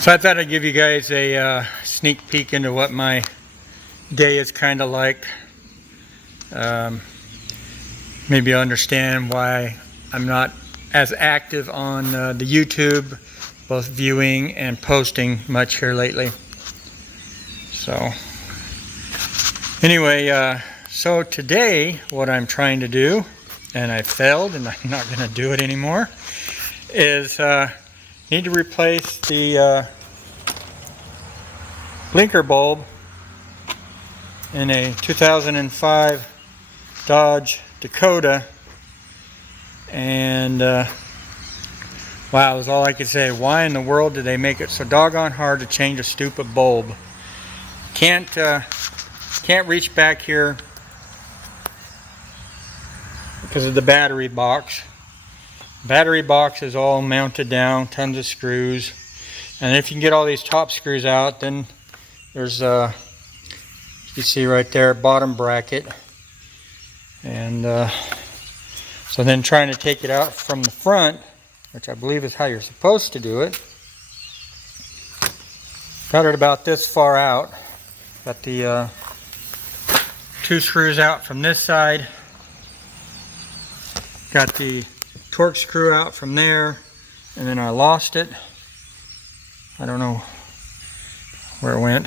So I thought I'd give you guys a sneak peek into what my day is kind of like. Maybe you'll understand why I'm not as active on the YouTube, both viewing and posting much here lately. So anyway, so today what I'm trying to do, and I failed and I'm not going to do it anymore, is need to replace the blinker bulb in a 2005 Dodge Dakota, and wow, is all I could say. Why in the world did they make it so doggone hard to change a stupid bulb? Can't reach back here because of the battery box. Battery box is all mounted down, tons of screws, and if you can get all these top screws out, then there's you see right there, bottom bracket, and so then trying to take it out from the front, which I believe is how you're supposed to do it. Got it about this far out. Got the two screws out from this side. Got the torque screw out from there, and then I lost it. I don't know where it went.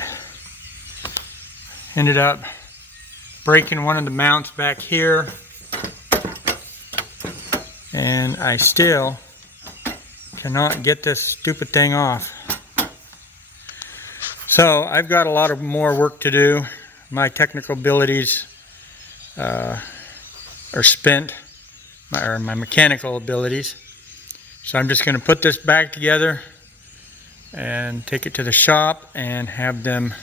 Ended up breaking one of the mounts back here, and I still cannot get this stupid thing off. So I've got a lot of more work to do. My technical abilities are spent, or my mechanical abilities. So I'm just going to put this back together and take it to the shop and have them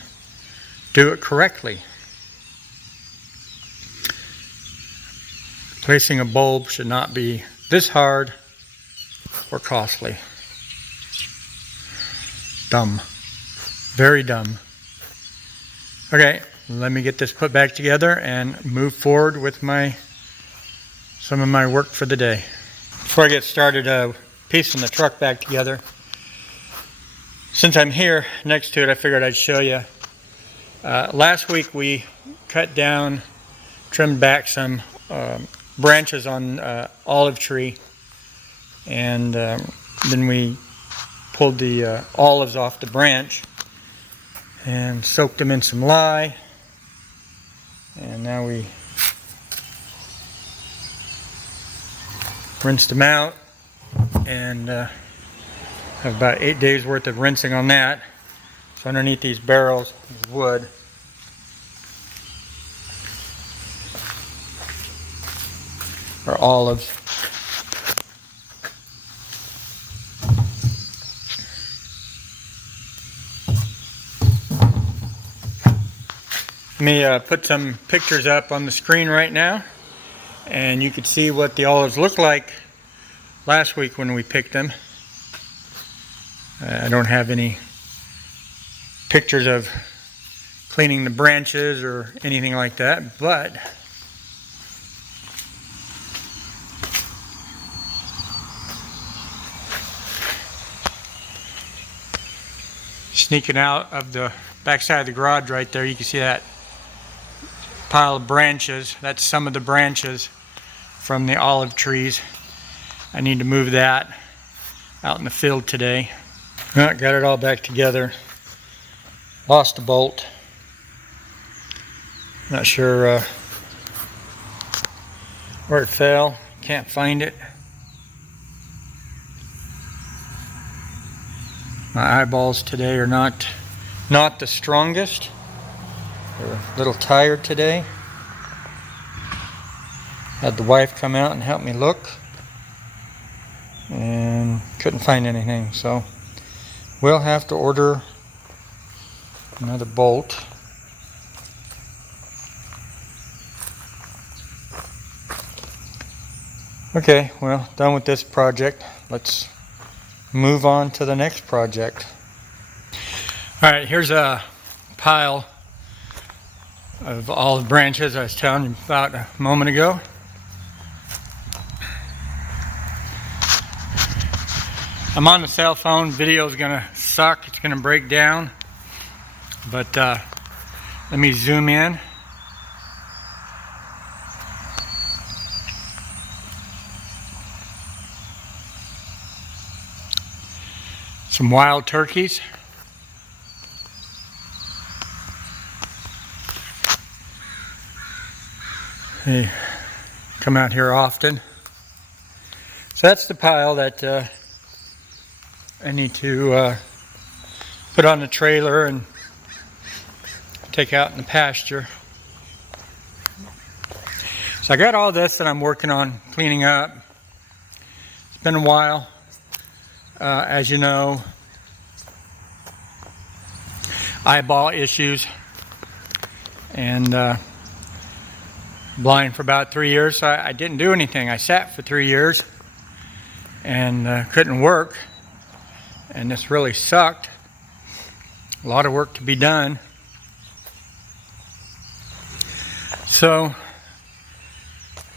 do it correctly. Replacing a bulb should not be this hard or costly. Dumb. Very dumb. Okay, let me get this put back together and move forward with some of my work for the day. Before I get started piecing the truck back together, since I'm here next to it, I figured I'd show you. Last week we cut down, trimmed back some branches on olive tree, and then we pulled the olives off the branch and soaked them in some lye, and now we rinsed them out, and have about 8 days worth of rinsing on that. So underneath these barrels is wood. Or olives. Let me put some pictures up on the screen right now, and you could see what the olives looked like last week when we picked them. I don't have any pictures of cleaning the branches or anything like that, but sneaking out of the backside of the garage right there, you can see that pile of branches. That's some of the branches from the olive trees. I need to move that out in the field today. Got it all back together. Lost a bolt. Not sure where it fell. Can't find it. My eyeballs today are not the strongest. They're a little tired today. Had the wife come out and help me look, and couldn't find anything, so we'll have to order another bolt. Okay, well, done with this project. Let's move on to the next project. Alright, here's a pile of olive branches I was telling you about a moment ago. I'm on the cell phone. Video is gonna suck. It's gonna break down. But let me zoom in. Some wild turkeys. They come out here often. So that's the pile that I need to put on the trailer and take out in the pasture. So I got all this that I'm working on cleaning up. It's been a while. As you know, eyeball issues, and blind for about 3 years, so I didn't do anything. I sat for 3 years and couldn't work, and this really sucked. A lot of work to be done. So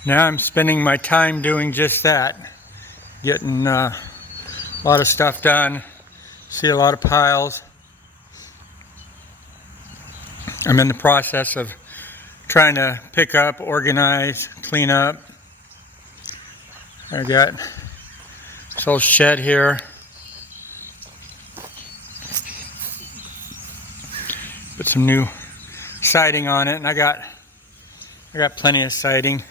now I'm spending my time doing just that, getting a lot of stuff done. See a lot of piles. I'm in the process of trying to pick up, organize, clean up. I got this old shed here. Put some new siding on it, and I got plenty of siding.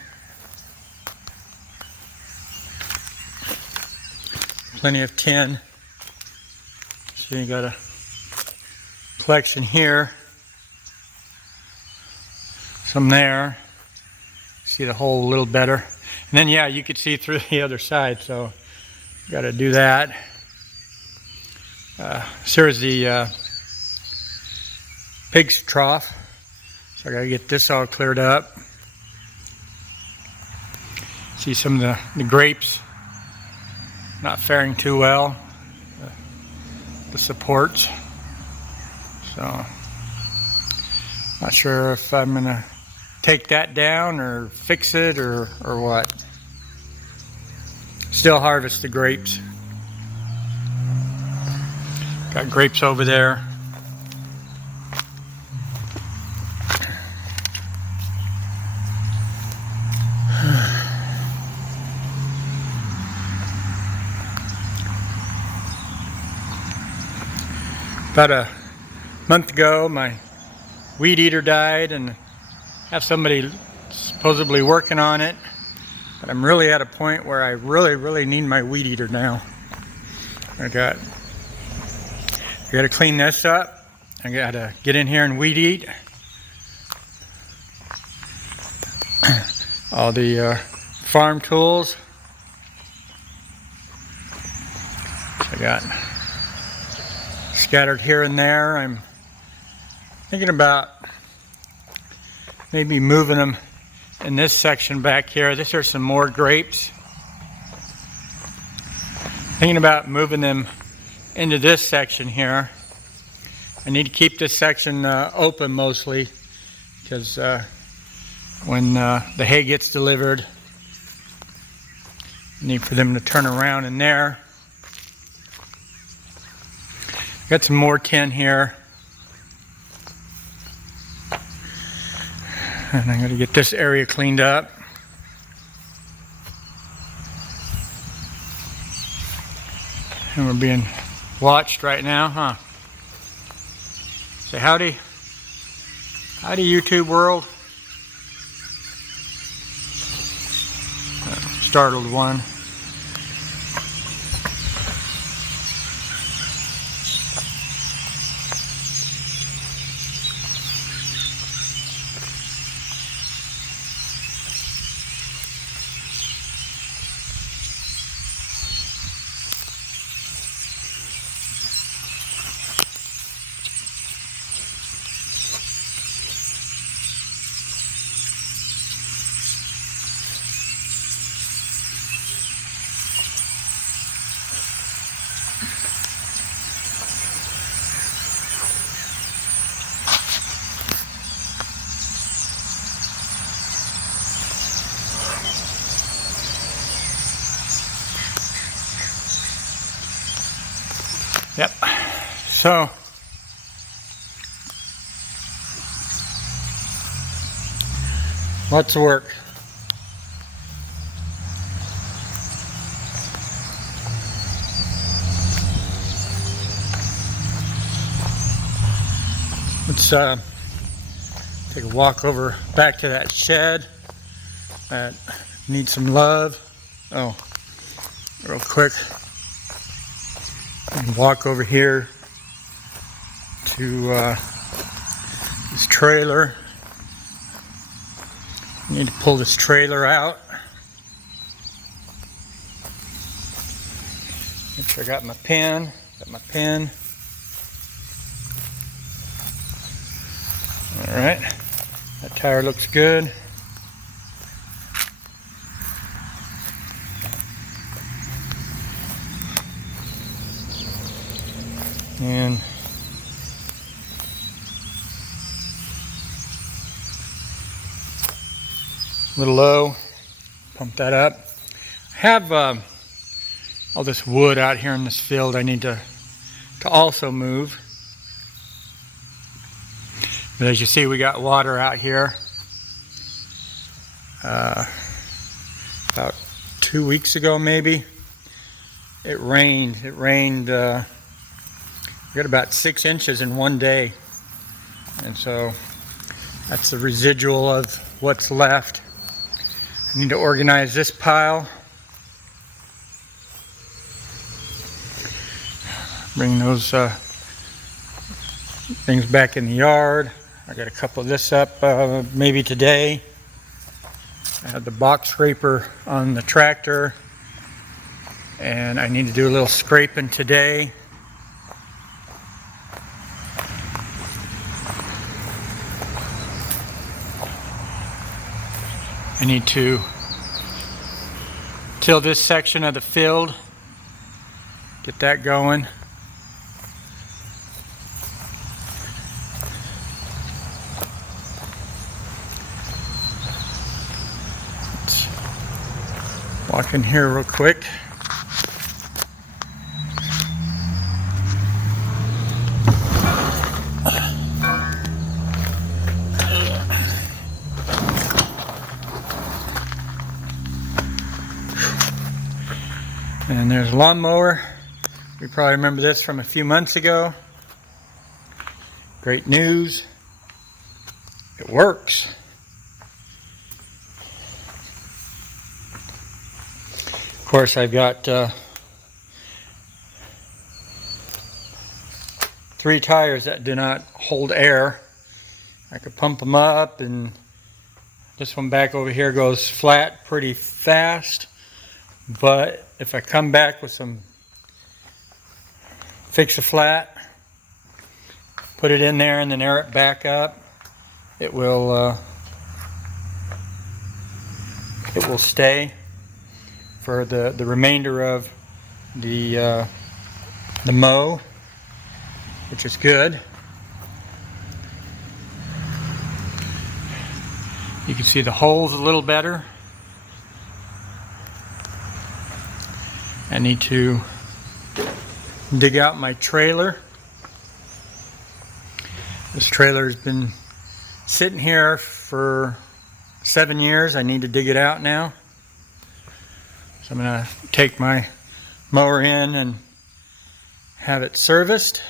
Plenty of tin. So you got a collection here. Some there. See the hole a little better. And then yeah, you could see through the other side, so got to do that. Here's the pig's trough. So I got to get this all cleared up. See some of the grapes not faring too well, the supports. So not sure if I'm gonna take that down or fix it or what. Still harvest the grapes. Got grapes over there. About a month ago, my weed eater died, and have somebody supposedly working on it. But I'm really at a point where I really need my weed eater now. I got to clean this up. I got to get in here and weed eat. All the farm tools. I got scattered here and there. I'm thinking about maybe moving them in this section back here. This are some more grapes. Thinking about moving them into this section here. I need to keep this section open mostly, because when the hay gets delivered, I need for them to turn around in there. Got some more tin here. And I'm going to get this area cleaned up. And we're being watched right now, huh? Say howdy. Howdy, YouTube world. Startled one. So lots of work. Let's take a walk over back to that shed that needs some love. Oh, real quick. And walk over here to this trailer. Need to pull this trailer out. Make sure I got my pen. All right, that tire looks good. And a little low, pump that up. I have all this wood out here in this field I need to also move. But as you see, we got water out here. About 2 weeks ago, maybe, it rained. We got about 6 inches in one day. And so that's the residual of what's left. I need to organize this pile. Bring those things back in the yard. I got a couple of this up maybe today. I have the box scraper on the tractor, and I need to do a little scraping today. I need to till this section of the field, get that going. Walk in here real quick. And there's a lawnmower. You probably remember this from a few months ago. Great news. It works. Of course, I've got 3 tires that do not hold air. I could pump them up, and this one back over here goes flat pretty fast. But if I come back with some fix-a-flat, put it in there and then air it back up, it will stay for the remainder of the mow, which is good. You can see the holes a little better. I need to dig out my trailer. This trailer has been sitting here for 7 years. I need to dig it out now. So I'm going to take my mower in and have it serviced.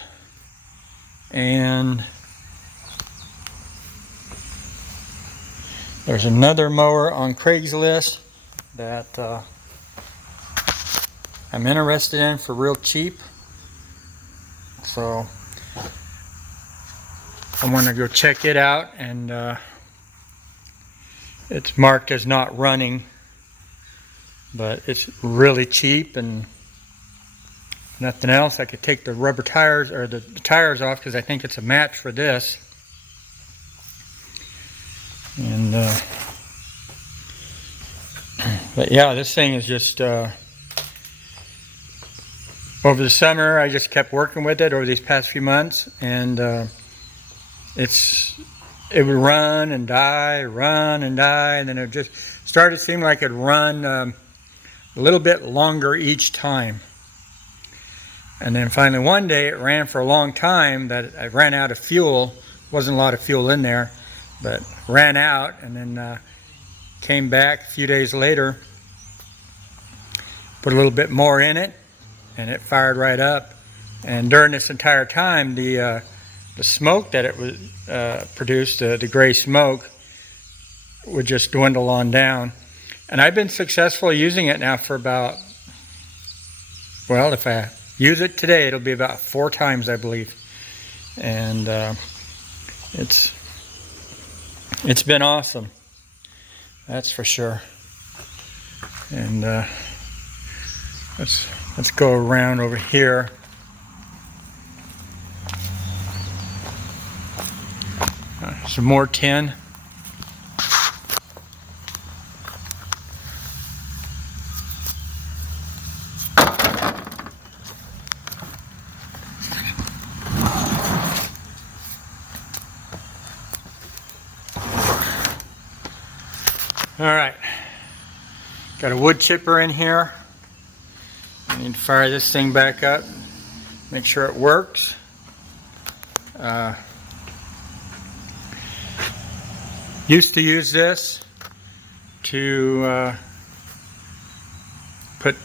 And there's another mower on Craigslist that I'm interested in for real cheap. So I want to go check it out, and it's marked as not running, but it's really cheap and nothing else. I could take the rubber tires or the tires off because I think it's a match for this. And but yeah, this thing is just over the summer I just kept working with it over these past few months, and it would run and die, and then it just started to seem like it'd run a little bit longer each time. And then finally one day it ran for a long time that I ran out of fuel. Wasn't a lot of fuel in there, but ran out, and then came back a few days later, put a little bit more in it, and it fired right up. And during this entire time, the smoke that it was produced, the gray smoke, would just dwindle on down. And I've been successful using it now for about, well, if I use it today, it'll be about 4 times, I believe. And it's been awesome, that's for sure. And let's go around over here. Some more tin. All right, got a wood chipper in here. I need to fire this thing back up, make sure it works. Used to use this to put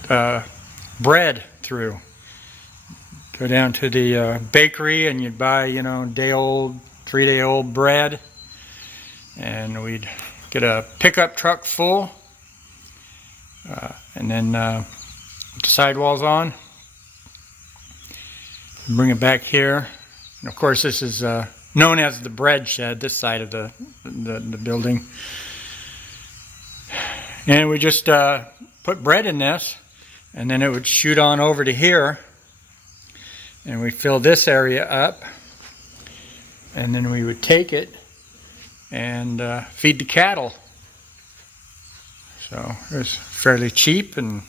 bread through. Go down to the bakery and you'd buy, you know, 3-day-old bread, and we'd get a pickup truck full, and then put the sidewalls on, bring it back here. And of course, this is known as the bread shed, this side of the building. And we just put bread in this, and then it would shoot on over to here, and we fill this area up, and then we would take it and feed the cattle. So it was fairly cheap and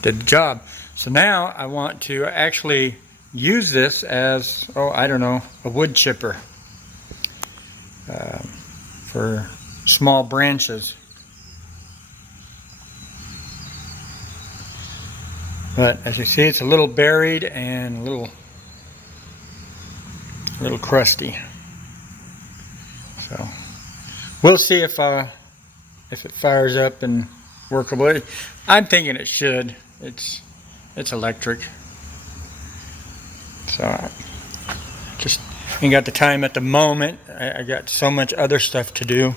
did the job. So now I want to actually use this as, I don't know, a wood chipper for small branches. But as you see, it's a little buried and a little crusty. So we'll see if it fires up and workable. I'm thinking it should. It's electric. So I just ain't got the time at the moment. I got so much other stuff to do.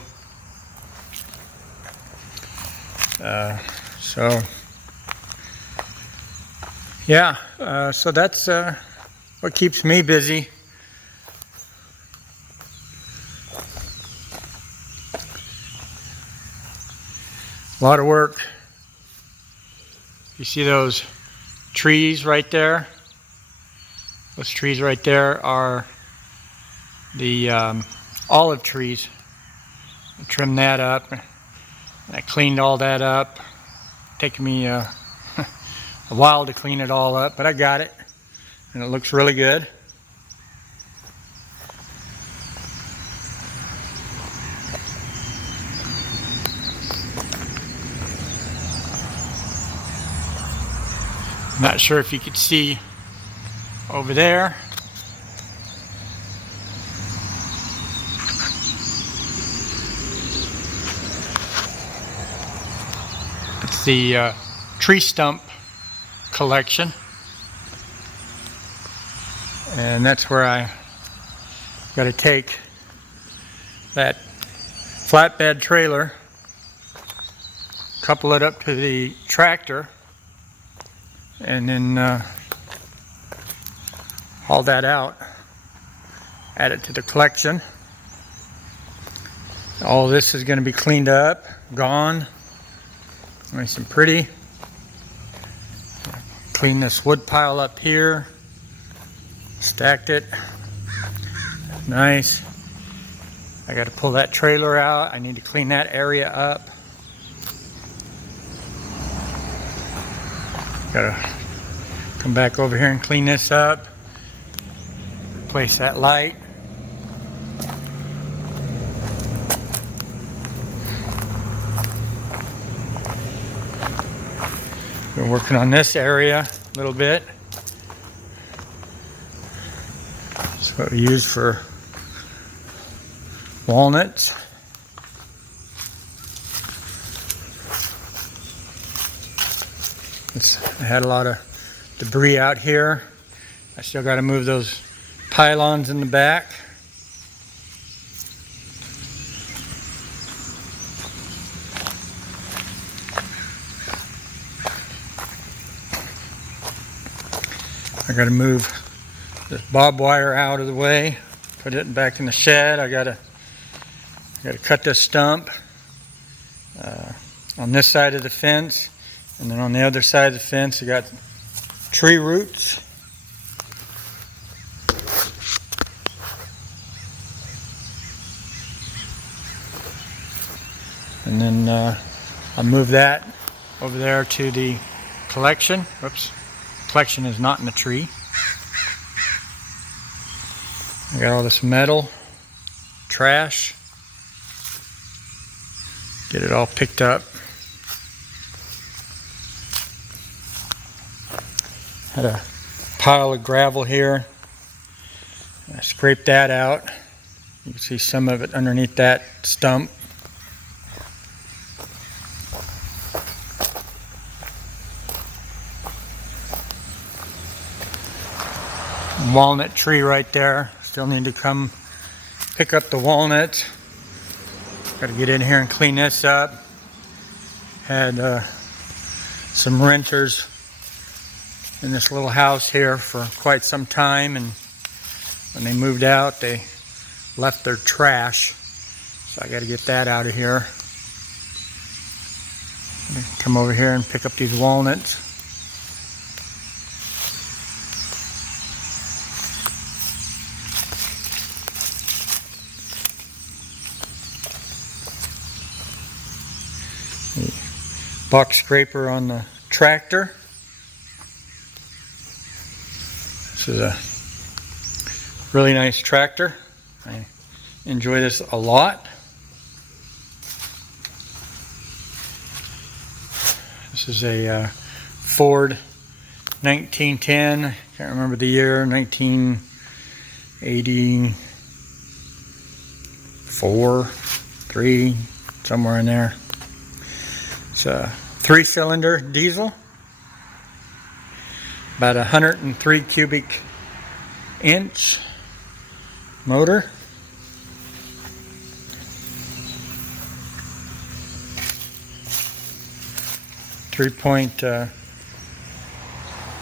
So yeah, so that's what keeps me busy. A lot of work. You see those trees right there? Those trees right there are the olive trees. I trimmed that up. I cleaned all that up. Taking me a while to clean it all up, but I got it, and it looks really good. Not sure if you could see over there. It's the tree stump collection, and that's where I got to take that flatbed trailer, couple it up to the tractor, and then haul that out, add it to the collection. All this is going to be cleaned up, gone, nice and pretty. Clean this wood pile up here, stacked it, nice. I got to pull that trailer out. I need to clean that area up. Got to come back over here and clean this up, replace that light. Been working on this area a little bit. That's what we use for walnuts. I had a lot of debris out here. I still got to move those pylons in the back. I got to move this bob wire out of the way, put it back in the shed. I got to cut this stump on this side of the fence, and then on the other side of the fence I got tree roots. And then I'll move that over there to the collection. Whoops. Collection is not in the tree. I got all this metal, trash. Get it all picked up. Had a pile of gravel here. I scraped that out. You can see some of it underneath that stump. Walnut tree right there. Still need to come pick up the walnuts. Got to get in here and clean this up. Had some renters in this little house here for quite some time, and when they moved out they left their trash, so I got to get that out of here. Come over here and pick up these walnuts. Box scraper on the tractor. This is a really nice tractor. I enjoy this a lot. This is a Ford 1910. Can't remember the year. 1984, 3, somewhere in there. It's a 3-cylinder diesel, about 103 cubic inch motor. Three-point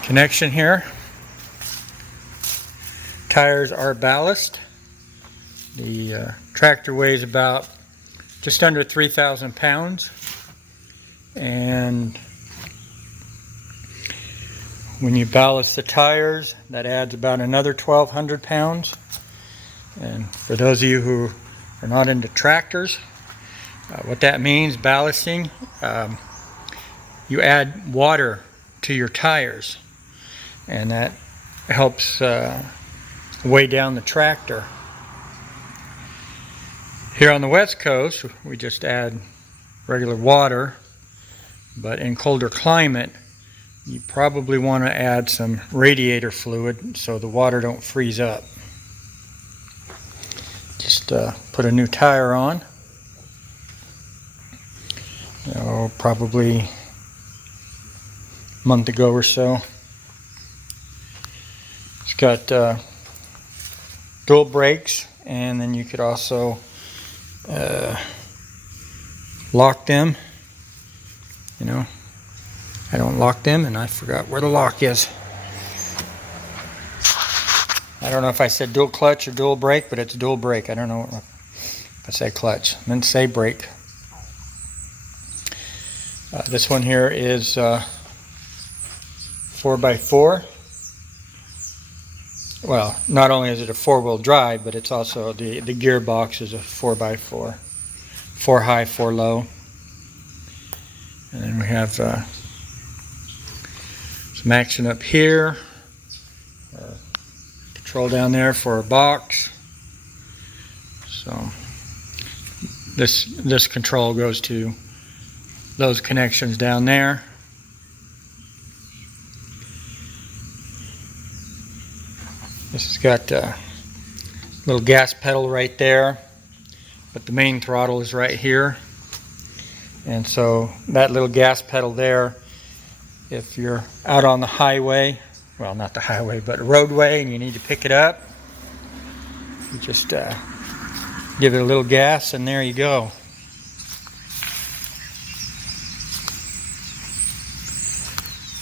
connection here. Tires are ballast. The tractor weighs about just under 3,000 pounds. And when you ballast the tires, that adds about another 1,200 pounds. And for those of you who are not into tractors, what that means, ballasting, you add water to your tires, and that helps weigh down the tractor. Here on the West Coast, we just add regular water. But in colder climate, you probably want to add some radiator fluid so the water don't freeze up. Just put a new tire on. Probably a month ago or so. It's got dual brakes, and then you could also lock them. I don't lock them, and I forgot where the lock is. I don't know if I said dual clutch or dual brake, but it's dual brake. I don't know if I say clutch. I meant to say brake. This one here is 4x4. Well, not only is it a 4-wheel drive, but it's also the gearbox is a 4x4. 4 high, 4 low. And then we have some action up here, control down there for a box. So this control goes to those connections down there. This has got a little gas pedal right there, but the main throttle is right here. And so that little gas pedal there, if you're out on the highway, well, not the highway, but a roadway, and you need to pick it up, you just give it a little gas, and there you go.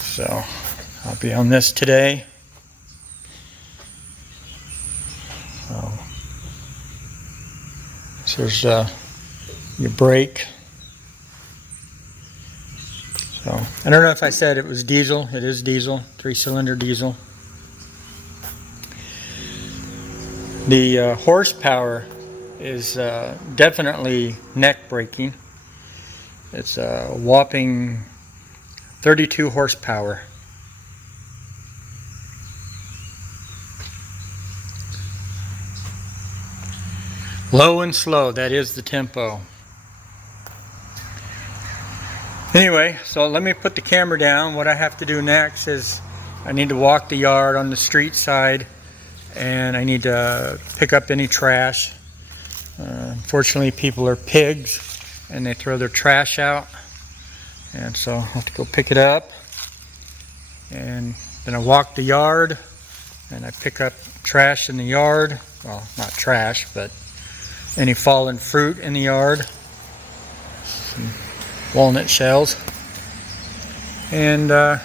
So I'll be on this today. So there's your brake. So I don't know if I said it was diesel. It is diesel, 3-cylinder diesel. The horsepower is definitely neck braking. It's a whopping 32 horsepower. Low and slow, that is the tempo. Anyway, so let me put the camera down. What I have to do next is I need to walk the yard on the street side, and I need to pick up any trash. Unfortunately, people are pigs and they throw their trash out, and so I have to go pick it up. And then I walk the yard and I pick up trash in the yard. Well, not trash, but any fallen fruit in the yard. Some walnut shells. And then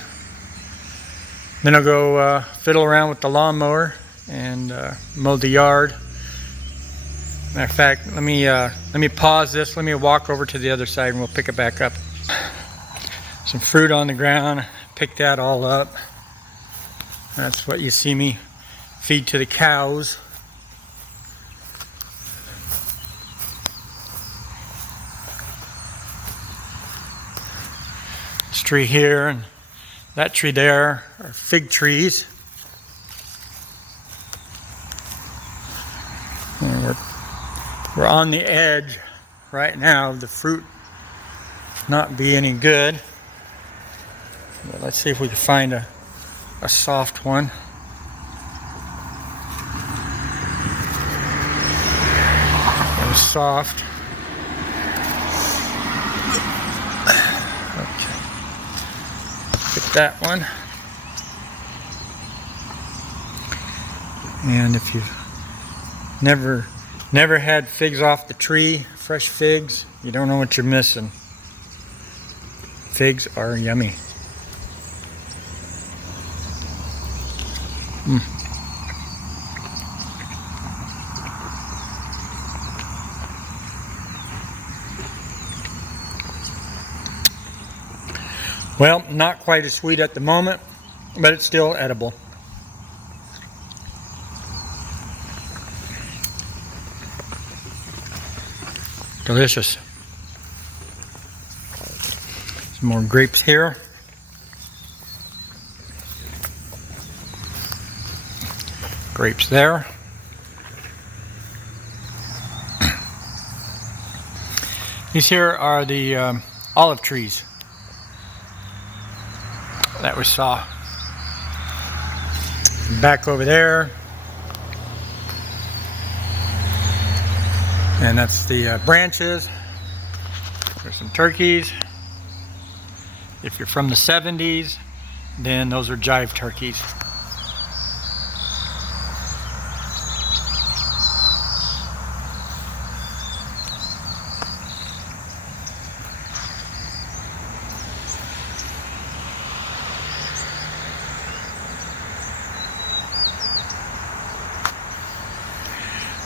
I'll go fiddle around with the lawnmower and mow the yard. Matter of fact, let me pause this. Let me walk over to the other side and we'll pick it back up. Some fruit on the ground. Pick that all up. That's what you see me feed to the cows. This tree here and that tree there are fig trees. And we're on the edge right now of the fruit not be any good. But let's see if we can find a soft one. It was soft. Pick that one. And if you've never had figs off the tree, fresh figs, you don't know what you're missing. Figs are yummy. Well, not quite as sweet at the moment, but it's still edible. Delicious. Some more grapes here. Grapes there. These here are the olive trees that we saw. Back over there. And that's the branches. There's some turkeys. If you're from the 70s, then those are jive turkeys.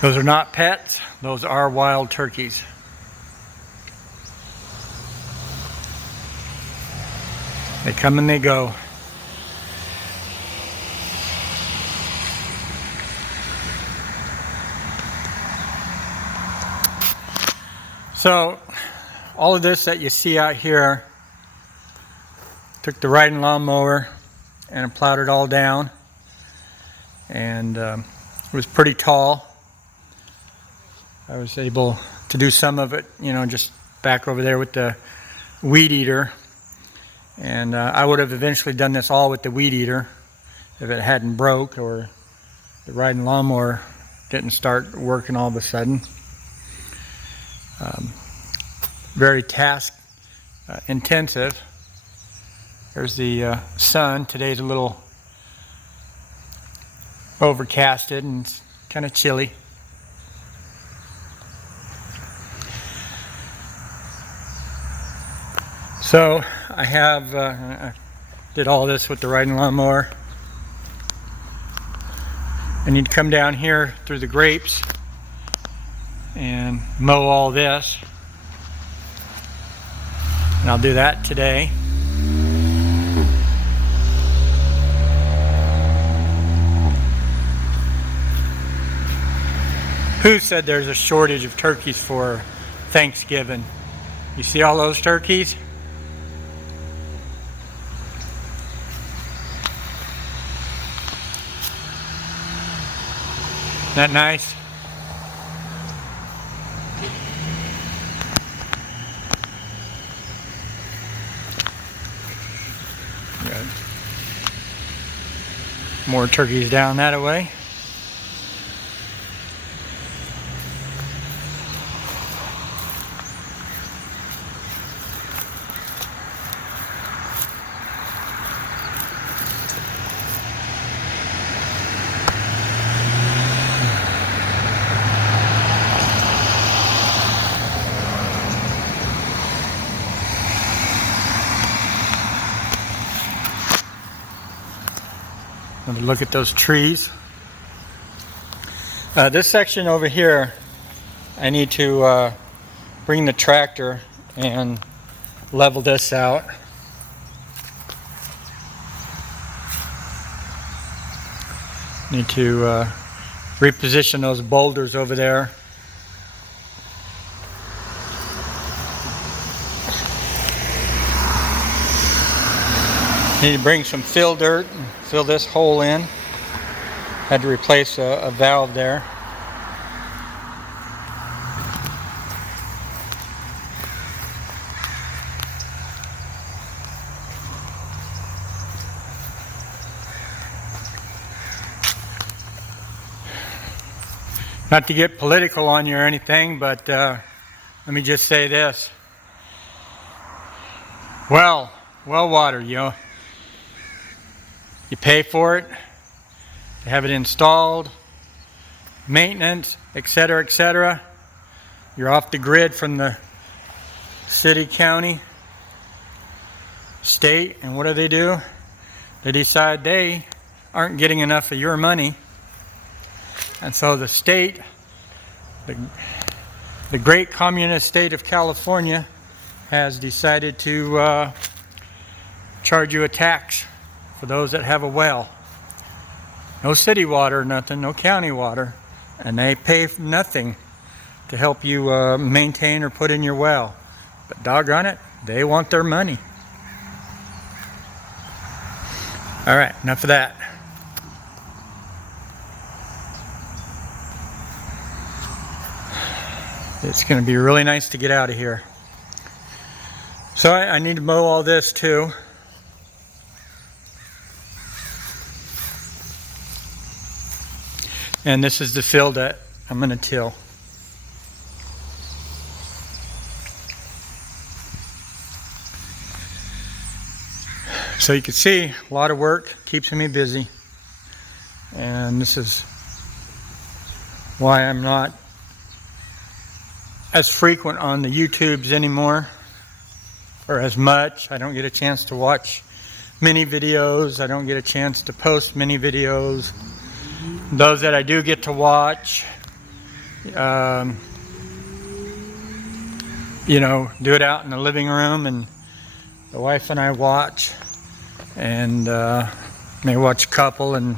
Those are not pets, those are wild turkeys. They come and they go. So, all of this that you see out here, took the riding lawnmower and plowed it all down. And it was pretty tall. I was able to do some of it, you know, just back over there with the weed eater. And I would have eventually done this all with the weed eater if it hadn't broke or the riding lawnmower didn't start working all of a sudden. Very task intensive. There's the sun. Today's a little overcasted and it's kind of chilly. So I have I did all this with the riding lawnmower. I need to come down here through the grapes and mow all this, and I'll do that today. Who said there's a shortage of turkeys for Thanksgiving? You see all those turkeys? Isn't that nice? Got more turkeys down that way. Look at those trees. This section over here, I need to bring the tractor and level this out. Need to reposition those boulders over there. Need to bring some fill dirt and fill this hole in. Had to replace a valve there. Not to get political on you or anything, but let me just say this. Well water, you pay for it, you have it installed, maintenance, etc., etc. You're off the grid from the city, county, state, and what do? They decide they aren't getting enough of your money, and so the state, the great communist state of California, has decided to charge you a tax for those that have a well. No city water, nothing, no county water, and they pay nothing to help you maintain or put in your well. But doggone it, they want their money. All right, enough of that. It's going to be really nice to get out of here. So I need to mow all this too. And this is the field that I'm going to till. So you can see a lot of work keeps me busy. And this is why I'm not as frequent on the YouTubes anymore, or as much. I don't get a chance to watch many videos. I don't get a chance to post many videos. Those that I do get to watch, you know, do it out in the living room, and the wife and I watch, and may watch a couple, and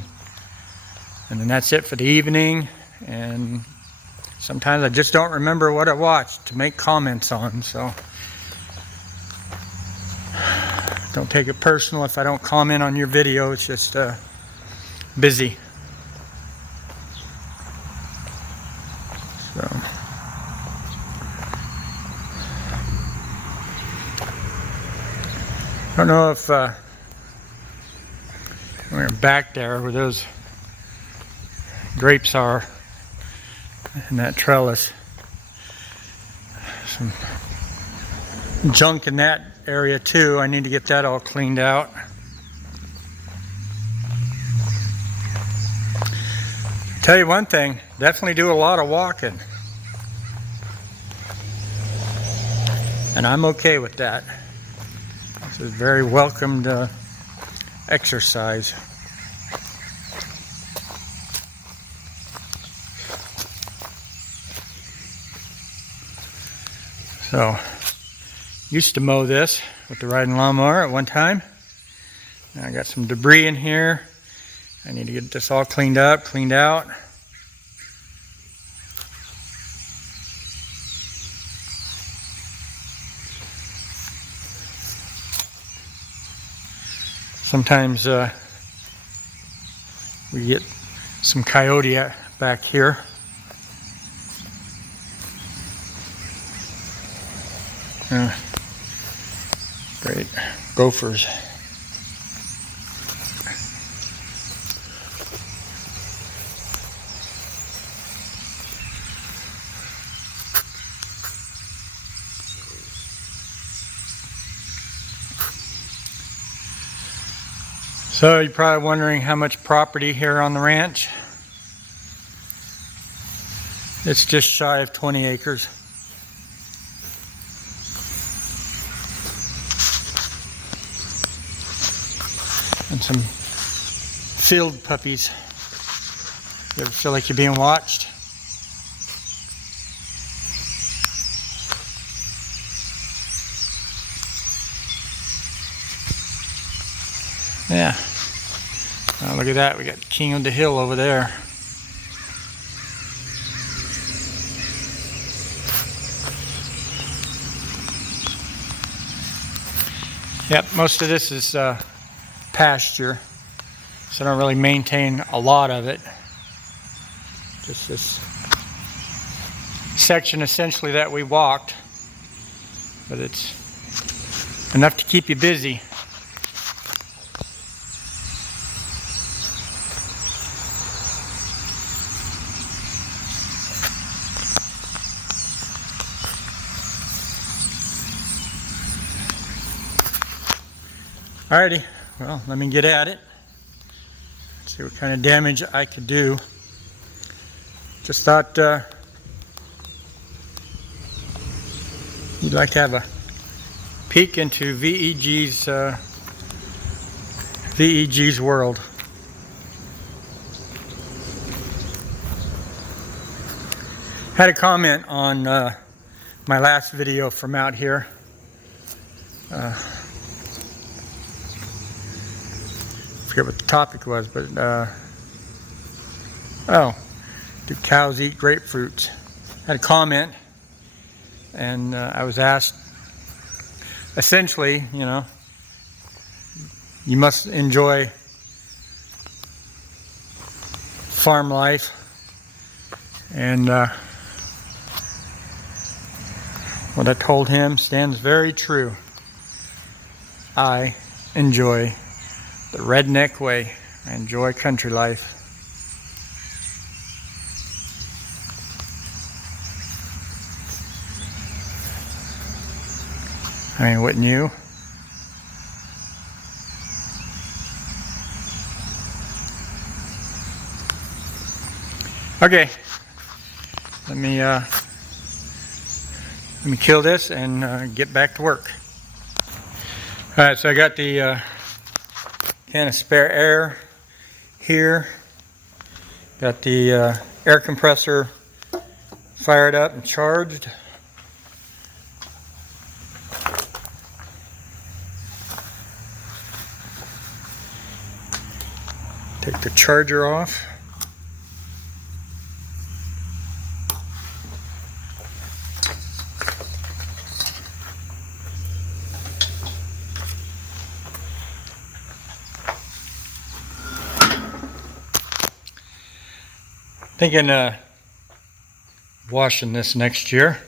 then that's it for the evening. And sometimes I just don't remember what I watched to make comments on, so don't take it personal if I don't comment on your video. It's just busy. So I don't know if we're back there where those grapes are in that trellis. Some junk in that area too. I need to get that all cleaned out. Tell you one thing, definitely do a lot of walking. And I'm okay with that. This is very welcomed exercise. So, used to mow this with the riding lawnmower at one time. Now I got some debris in here. I need to get this all cleaned up, cleaned out. Sometimes we get some coyote back here. Great gophers. So you're probably wondering how much property here on the ranch. It's just shy of 20 acres. And some field puppies. You ever feel like you're being watched? Yeah. Oh, look at that. We got King of the Hill over there. Yep, most of this is pasture, so I don't really maintain a lot of it. Just this section essentially that we walked, but it's enough to keep you busy. Alrighty, well, let me get at it. See what kind of damage I could do. Just thought you'd like to have a peek into VEG's world. Had a comment on my last video from out here. Forget what the topic was, but oh, do cows eat grapefruits? Had a comment, and I was asked, essentially, you know, you must enjoy farm life, and what I told him stands very true. I enjoy the redneck way. I enjoy country life. I mean, wouldn't you? Okay, let me kill this and get back to work. All right, so I got the can of spare air here. Got the air compressor fired up and charged. Take the charger off. Thinking washing this next year.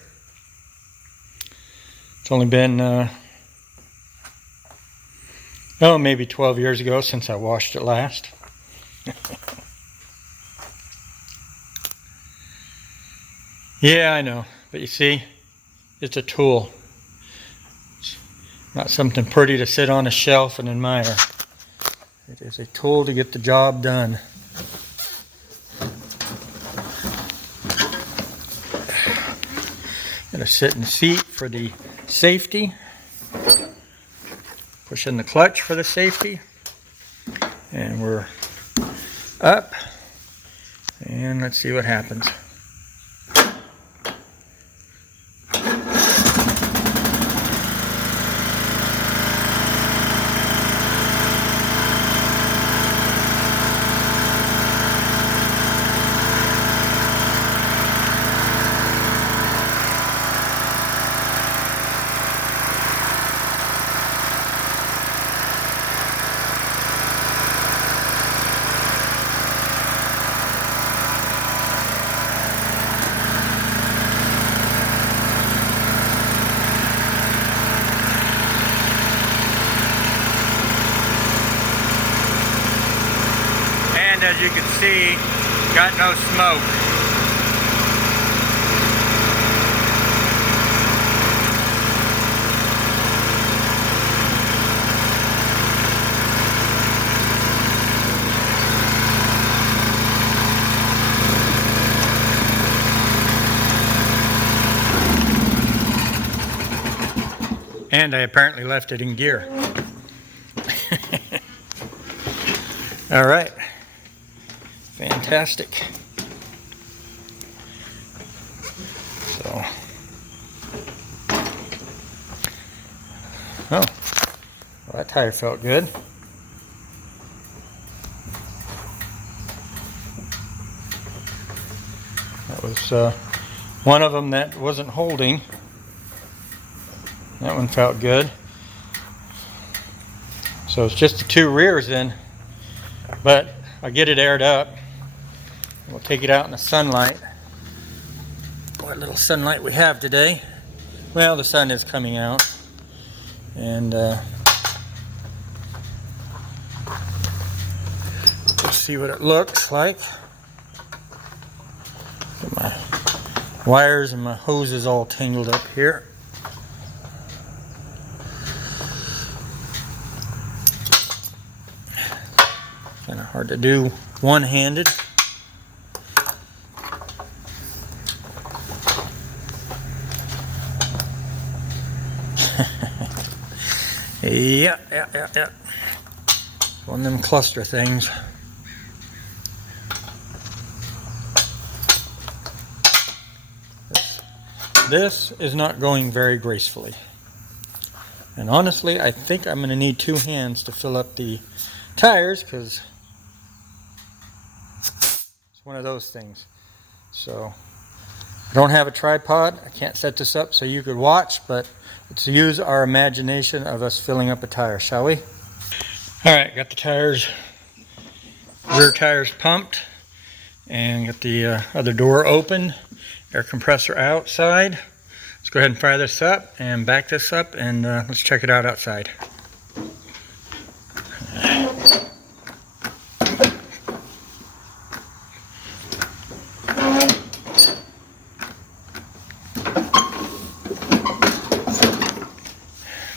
It's only been oh, maybe 12 years ago since I washed it last. Yeah, I know. But you see, it's a tool. It's not something pretty to sit on a shelf and admire. It is a tool to get the job done. Gonna sit in the seat for the safety. Push in the clutch for the safety. And we're up. And let's see what happens. And as you can see, got no smoke. And I apparently left it in gear. All right. Fantastic. So, oh, well, that tire felt good. That was one of them that wasn't holding. That one felt good. So it's just the two rears in, but I'll get it aired up. We'll take it out in the sunlight. What little sunlight we have today. Well, the sun is coming out. And we'll see what it looks like. Get my wires and my hoses all tangled up here. Kind of hard to do one-handed. Yeah. One of them cluster things. This is not going very gracefully. And honestly, I think I'm going to need two hands to fill up the tires because it's one of those things. So I don't have a tripod. I can't set this up so you could watch, but let's use our imagination of us filling up a tire, shall we? Alright, got the tires, rear tires pumped, and got the other door open, air compressor outside. Let's go ahead and fire this up and back this up, and let's check it out outside.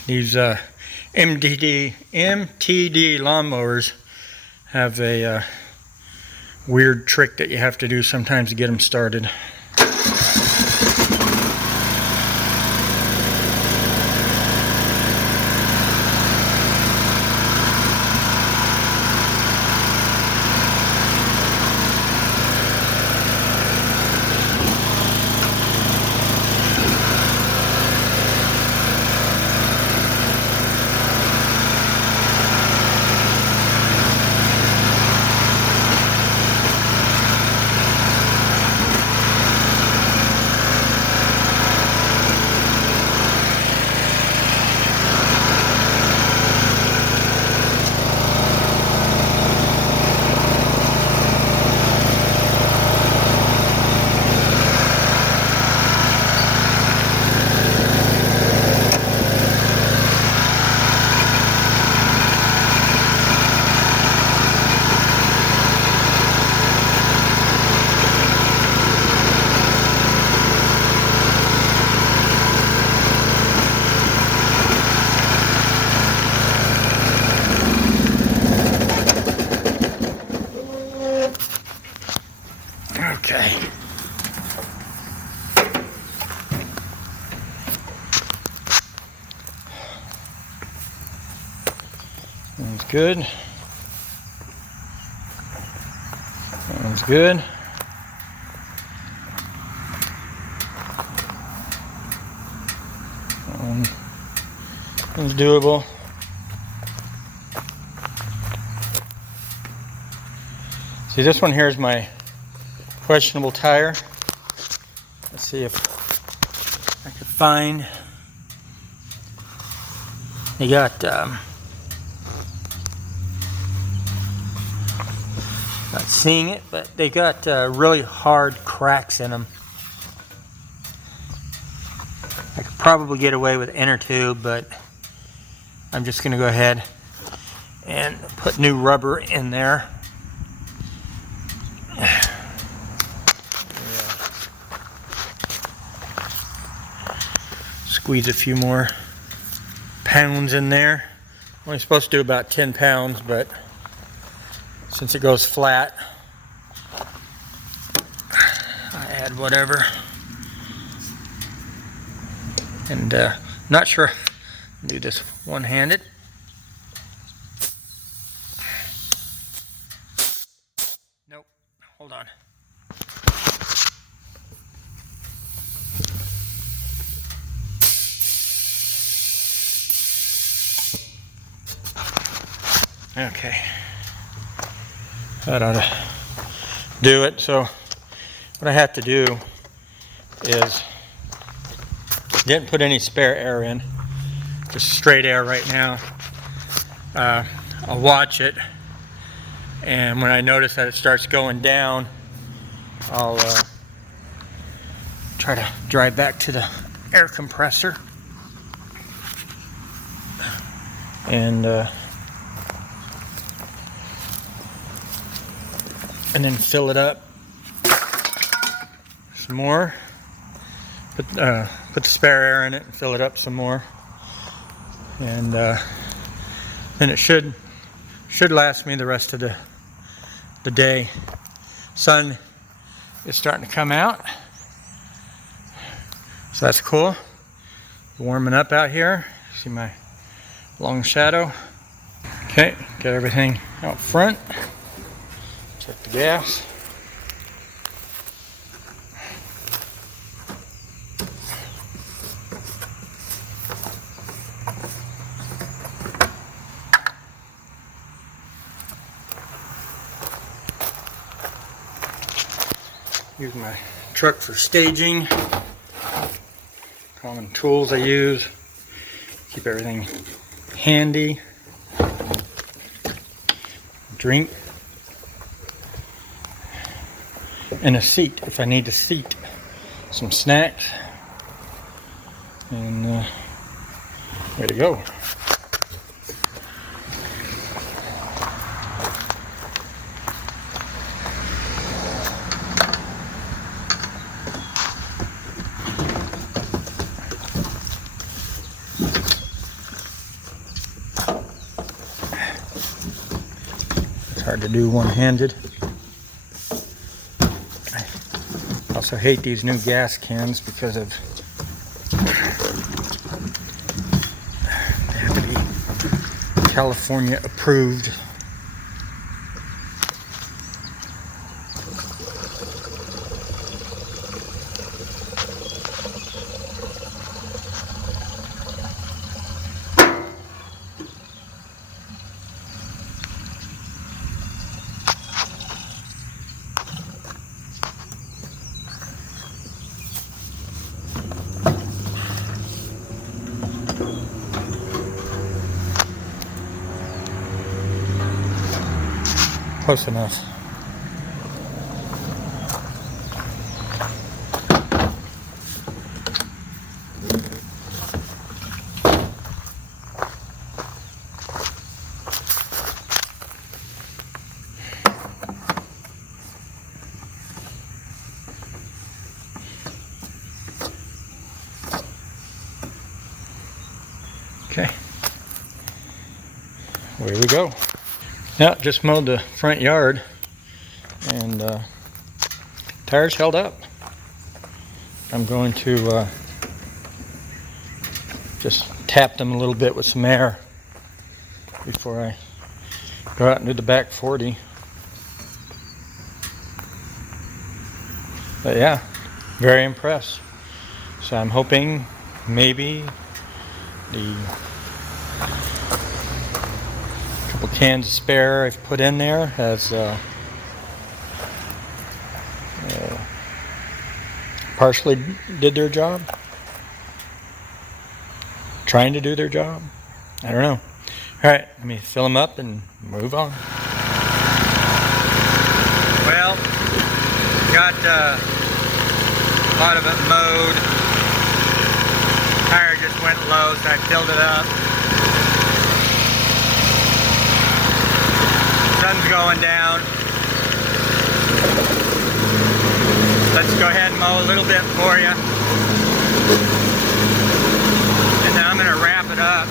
These MTD lawnmowers have a weird trick that you have to do sometimes to get them started. Sounds good. Sounds good. It's doable. See, this one here is my questionable tire. Let's see if I can find. They got not seeing it, but they got really hard cracks in them. I could probably get away with inner tube, but I'm just going to go ahead and put new rubber in there. Yeah. Squeeze a few more pounds in there. Only supposed to do about 10 pounds, but since it goes flat, I add whatever. And not sure, do this one-handed. Nope, hold on. Okay, that ought to do it. So what I have to do is, didn't put any spare air in, just straight air right now. I'll watch it, and when I notice that it starts going down, I'll try to drive back to the air compressor and then fill it up some more. Put the spare air in it and fill it up some more, and then it should last me the rest of the day. Sun is starting to come out, so that's cool. Warming up out here. See my long shadow. Okay, got everything out front. Check the gas. Use my truck for staging. Common tools I use. Keep everything handy. Drink. And a seat if I need a seat. Some snacks. And way to go. Hard to do one-handed. I also hate these new gas cans because of they have to be California approved. Close enough. Okay. Away we go. Yeah, just mowed the front yard, and tires held up. I'm going to just tap them a little bit with some air before I go out and do the back 40. But yeah, very impressed. So I'm hoping maybe the couple cans of spare I've put in there has partially did their job. Trying to do their job. I don't know. Alright, let me fill them up and move on. Well, got a lot of it mowed. Tire just went low, so I filled it up. Sun's going down. Let's go ahead and mow a little bit for you. And then I'm going to wrap it up.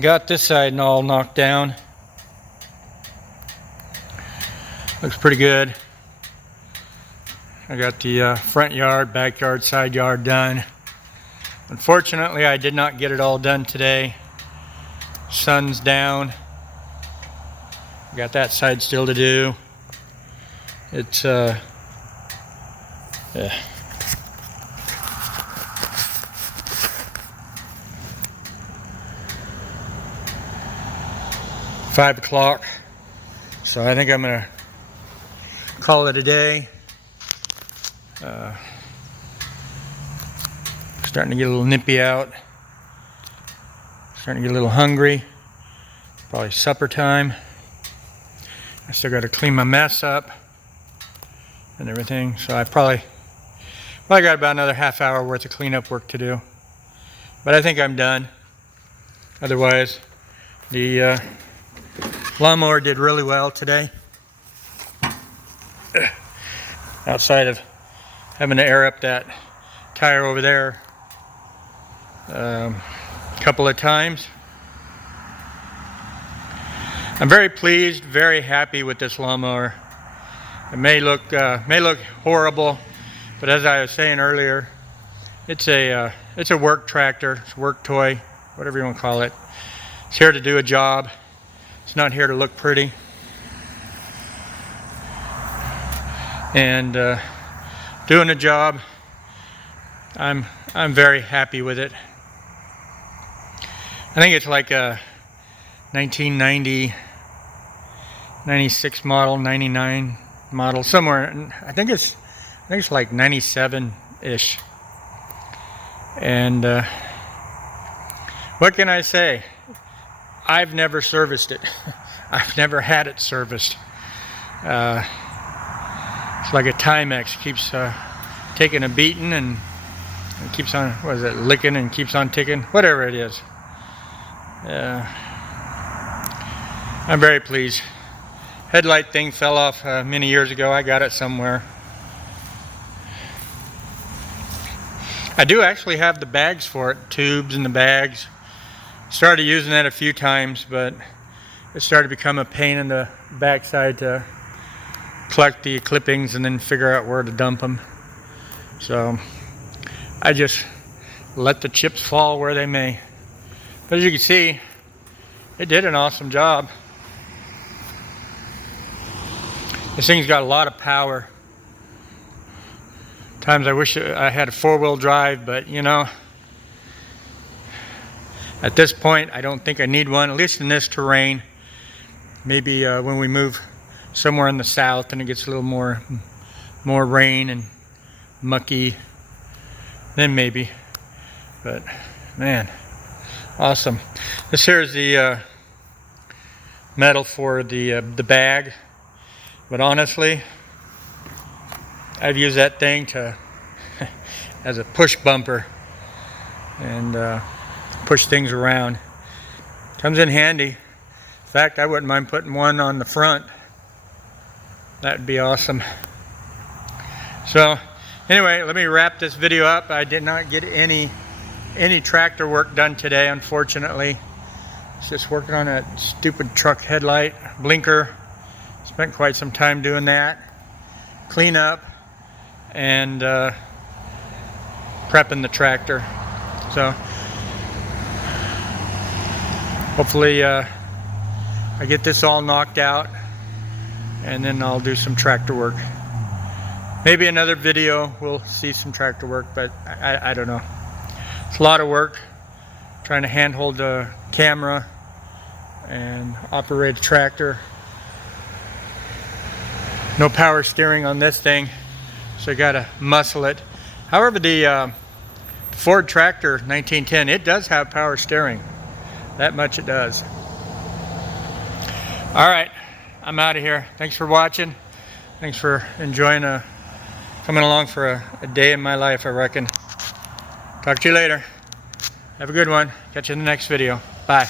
got this side all knocked down. Looks pretty good. I got the front yard, backyard, side yard done. Unfortunately, I did not get it all done today. Sun's down. Got that side still to do. It's yeah. 5 o'clock. So I think I'm gonna call it a day. Starting to get a little nippy out. Starting to get a little hungry. Probably supper time. I still got to clean my mess up and everything. So I probably got about another half hour worth of cleanup work to do. But I think I'm done. Otherwise, the lawnmower did really well today. Outside of having to air up that tire over there a couple of times. I'm very pleased, very happy with this lawnmower. It may look horrible, but as I was saying earlier, it's a work tractor, it's a work toy, whatever you want to call it. It's here to do a job. It's not here to look pretty. And doing a job, I'm very happy with it. I think it's like a 1990, 96 model, 99 model, somewhere. I think it's like 97-ish. And what can I say? I've never serviced it. I've never had it serviced. It's like a Timex, keeps taking a beating and keeps on, what is it, licking and keeps on ticking, whatever it is. I'm very pleased. Headlight thing fell off many years ago. I got it somewhere. I do actually have the bags for it, tubes and the bags. Started using that a few times, but it started to become a pain in the backside to collect the clippings and then figure out where to dump them. So I just let the chips fall where they may. But as you can see, it did an awesome job. This thing's got a lot of power. Times I wish I had a four-wheel drive, but you know, at this point I don't think I need one, at least in this terrain. Maybe when we move somewhere in the south and it gets a little more rain and mucky, then maybe. But man, awesome. This here is the metal for the bag, but honestly, I've used that thing to as a push bumper and push things around. Comes in handy. In fact, I wouldn't mind putting one on the front. That'd be awesome. So anyway, let me wrap this video up. I did not get any tractor work done today, unfortunately. It's just working on that stupid truck headlight blinker. Spent quite some time doing that. Clean up and prepping the tractor. So hopefully I get this all knocked out and then I'll do some tractor work. Maybe another video we'll see some tractor work, but I don't know. It's a lot of work trying to handhold the camera and operate a tractor. No power steering on this thing, so you gotta muscle it. However, the Ford tractor 1910, it does have power steering. That much it does. All right, I'm out of here. Thanks for watching. Thanks for enjoying coming along for a day in my life, I reckon. Talk to you later. Have a good one. Catch you in the next video. Bye.